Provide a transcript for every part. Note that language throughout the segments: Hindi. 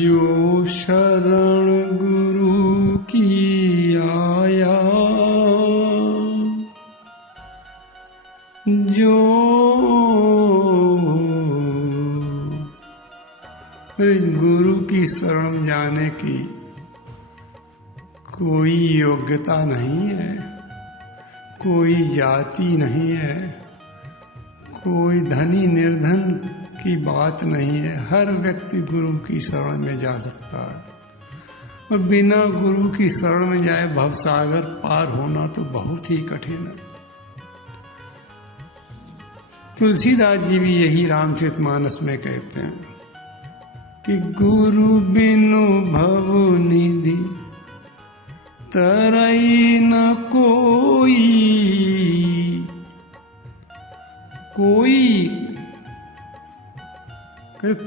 जो शरण गुरु की आया, जो गुरु की शरण जाने की कोई योग्यता नहीं है, कोई जाति नहीं है, कोई धनी निर्धन की बात नहीं है। हर व्यक्ति गुरु की शरण में जा सकता है और बिना गुरु की शरण में जाए भवसागर पार होना तो बहुत ही कठिन है। तुलसीदास जी भी यही रामचरितमानस में कहते हैं कि गुरु बिनु भव निधि तरई न कोई।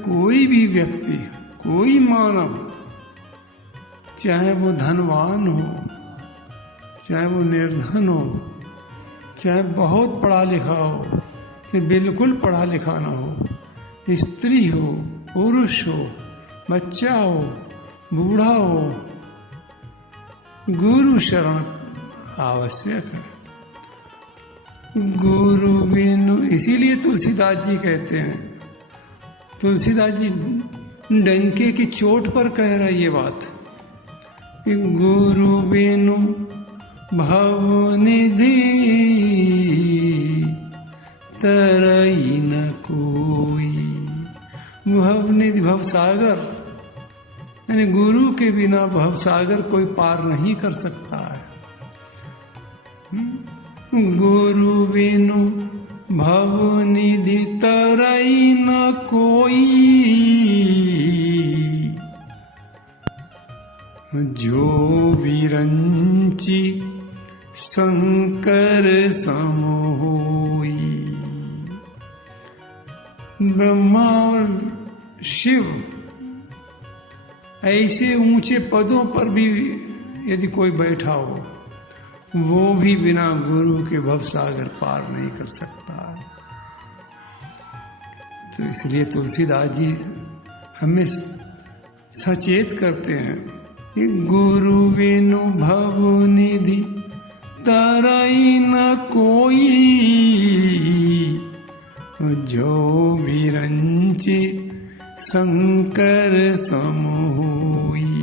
कोई भी व्यक्ति, कोई मानव, चाहे वो धनवान हो, चाहे वो निर्धन हो, चाहे बहुत पढ़ा लिखा हो, चाहे बिल्कुल पढ़ा लिखा ना हो, स्त्री हो, पुरुष हो, बच्चा हो, बूढ़ा हो, गुरु शरण आवश्यक है। गुरु बिनु, इसीलिए तुलसीदास जी कहते हैं, तुलसीदास जी डंके की चोट पर कह रहे ये बात कि गुरु बिनु भव निधि तरई न कोई। भवनिधि भवसागर, यानी गुरु के बिना भवसागर कोई पार नहीं कर सकता है। गुरु बिनु भवनिधि तरई न कोई। जो विरंची शंकर सम होई। ब्रह्मा और शिव ऐसे ऊंचे पदों पर भी यदि कोई बैठा हो, वो भी बिना गुरु के भवसागर पार नहीं कर सकता। तो इसलिए तुलसीदास जी हमें सचेत करते हैं कि गुरु बिनु भव निधि तरई न कोई। जो विरंचे शंकर सम होई।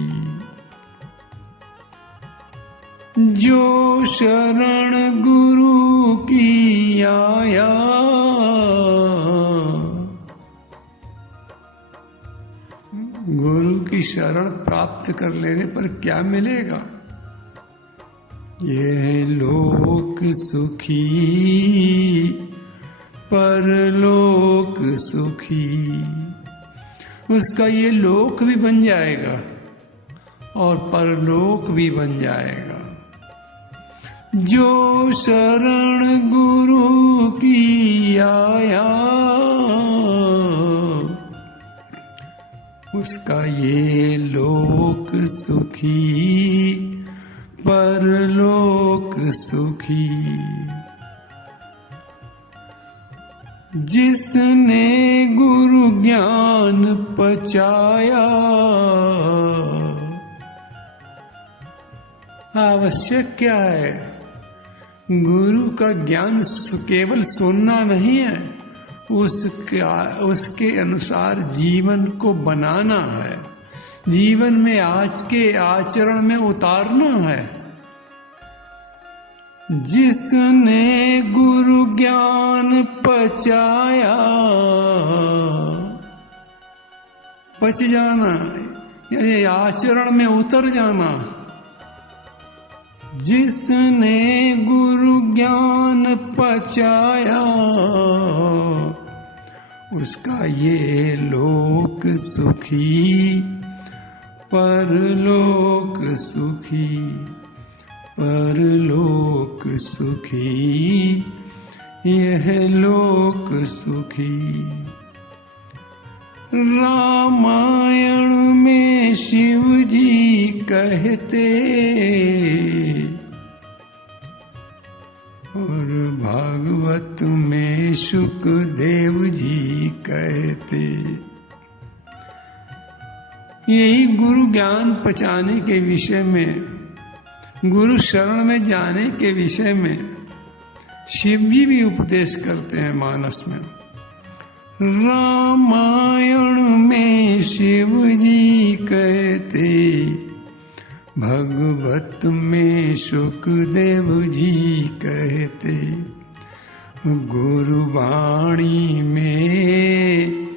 जो शरण गुरु की आया। गुरु की शरण प्राप्त कर लेने पर क्या मिलेगा? ये लोक सुखी परलोक सुखी। उसका ये लोक भी बन जाएगा और परलोक भी बन जाएगा। जो शरण गुरु की आया, उसका ये लोक सुखी परलोक सुखी। जिसने गुरु ज्ञान पचाया। आवश्यक क्या है? गुरु का ज्ञान केवल सुनना नहीं है, उसके अनुसार जीवन को बनाना है, जीवन में आज के आचरण में उतारना है। जिसने गुरु ज्ञान पचाया, पच जाना यानी आचरण में उतर जाना। जिसने गुरु ज्ञान पचाया, उसका ये लोक सुखी परलोक सुखी। परलोक सुखी यह लोक सुखी। रामायण में शिव जी कहते और भागवत में शुकदेव जी कहते, यही गुरु ज्ञान पचाने के विषय में, गुरु शरण में जाने के विषय में शिव जी भी उपदेश करते हैं मानस में। रामायण में शिव जी कहते, भगवत में शुकदेव जी कहते, गुरुवाणी में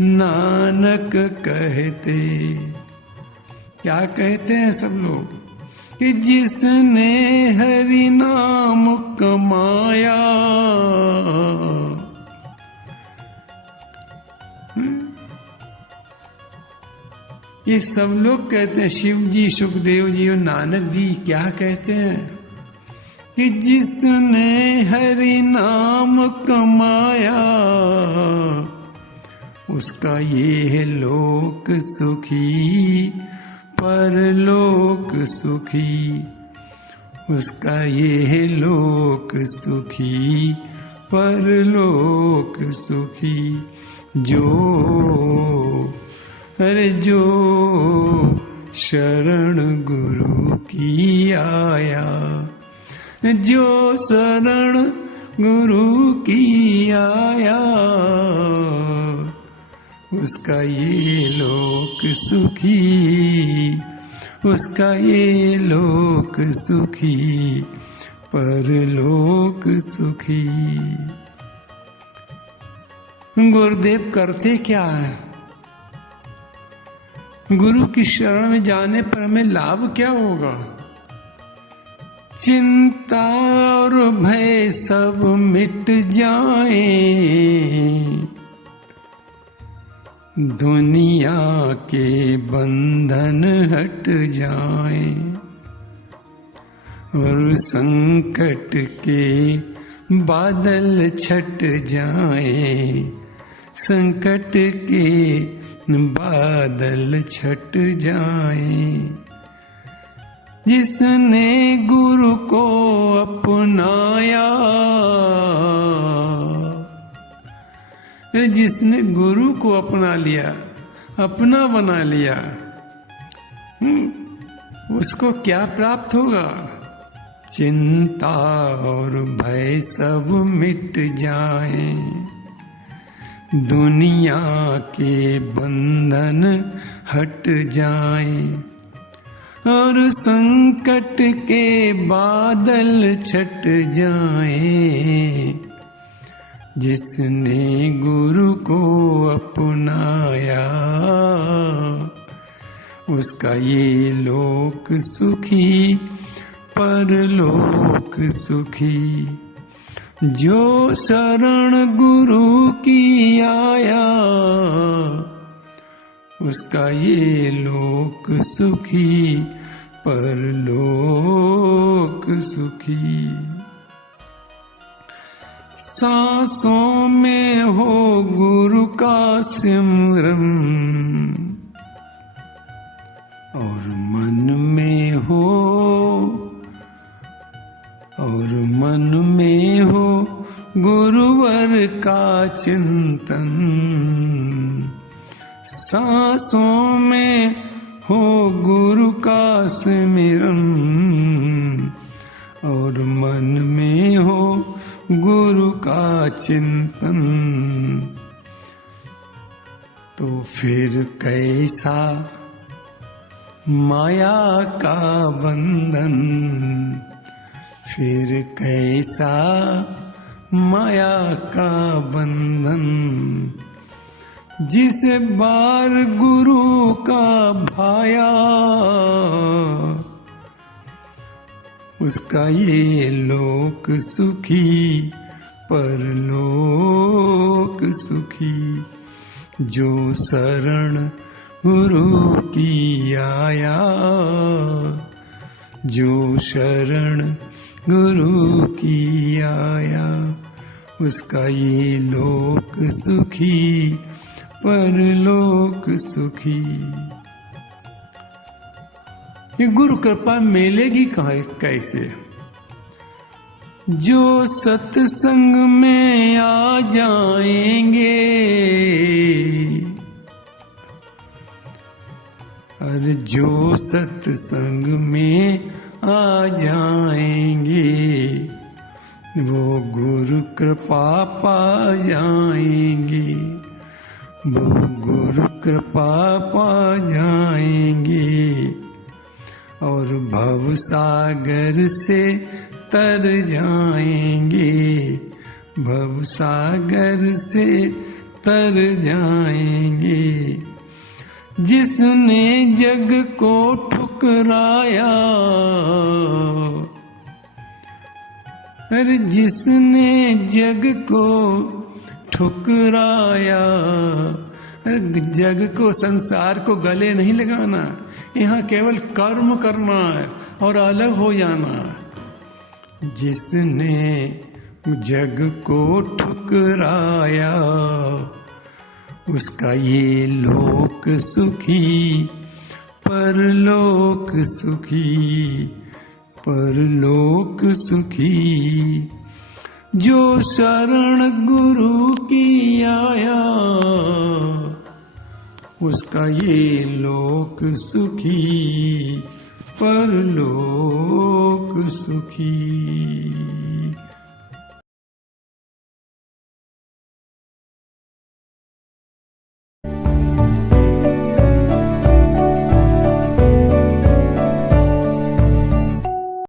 नानक कहते। क्या कहते हैं सब लोग कि जिसने हरि नाम कमाया, ये सब लोग कहते हैं। शिव जी, सुखदेव जी और नानक जी क्या कहते हैं कि जिसने हरि नाम कमाया, उसका ये लोक सुखी परलोक सुखी, उसका ये लोक सुखी परलोक सुखी। जो शरण गुरु की आया, जो शरण गुरु की आया, उसका ये लोक सुखी, उसका ये लोक सुखी परलोक सुखी। गुरुदेव करते क्या है? गुरु की शरण में जाने पर हमें लाभ क्या होगा? चिंता और भय सब मिट जाए, दुनिया के बंधन हट जाए, और संकट के बादल छट जाए, संकट के बादल छट जाए। जिसने गुरु को अपनाया, जिसने गुरु को अपना लिया, अपना बना लिया, उसको क्या प्राप्त होगा? चिंता और भय सब मिट जाए, दुनिया के बंधन हट जाए, और संकट के बादल छट जाए। जिसने गुरु को अपनाया, उसका ये लोक सुखी परलोक सुखी। जो शरण गुरु की आया, उसका ये लोक सुखी परलोक सुखी। सांसों में हो गुरु का सिमरन, और मन में हो, और मन में हो गुरुवर का चिंतन। सांसों में हो गुरु का सिमरन, और मन में हो गुरु का चिंतन। तो फिर कैसा माया का बंधन, फिर कैसा माया का बंधन। जिस बार गुरु का भाया, उसका ये लोक सुखी परलोक सुखी। जो शरण गुरु की आया, जो शरण गुरु की आया, उसका ये लोक सुखी परलोक सुखी। ये गुरु कृपा मिलेगी कैसे? जो सत्संग में आ जाएंगे, अरे जो सत्संग में आ जाएंगे वो गुरु कृपा पा जाएंगे, वो गुरु कृपा पा जाएंगे और भव सागर से तर जाएंगे, भव सागर से तर जाएंगे। जिसने जग को ठुकराया, अरे जिसने जग को ठुकराया, अरे जग को संसार को गले नहीं लगाना, यहाँ केवल कर्म करना है और अलग हो जाना। जिसने जग को ठुकराया उसका ये लोक सुखी, परलोक सुखी, परलोक सुखी। जो शरण गुरु की आया उसका ये लोक सुखी, परलोक सुखी।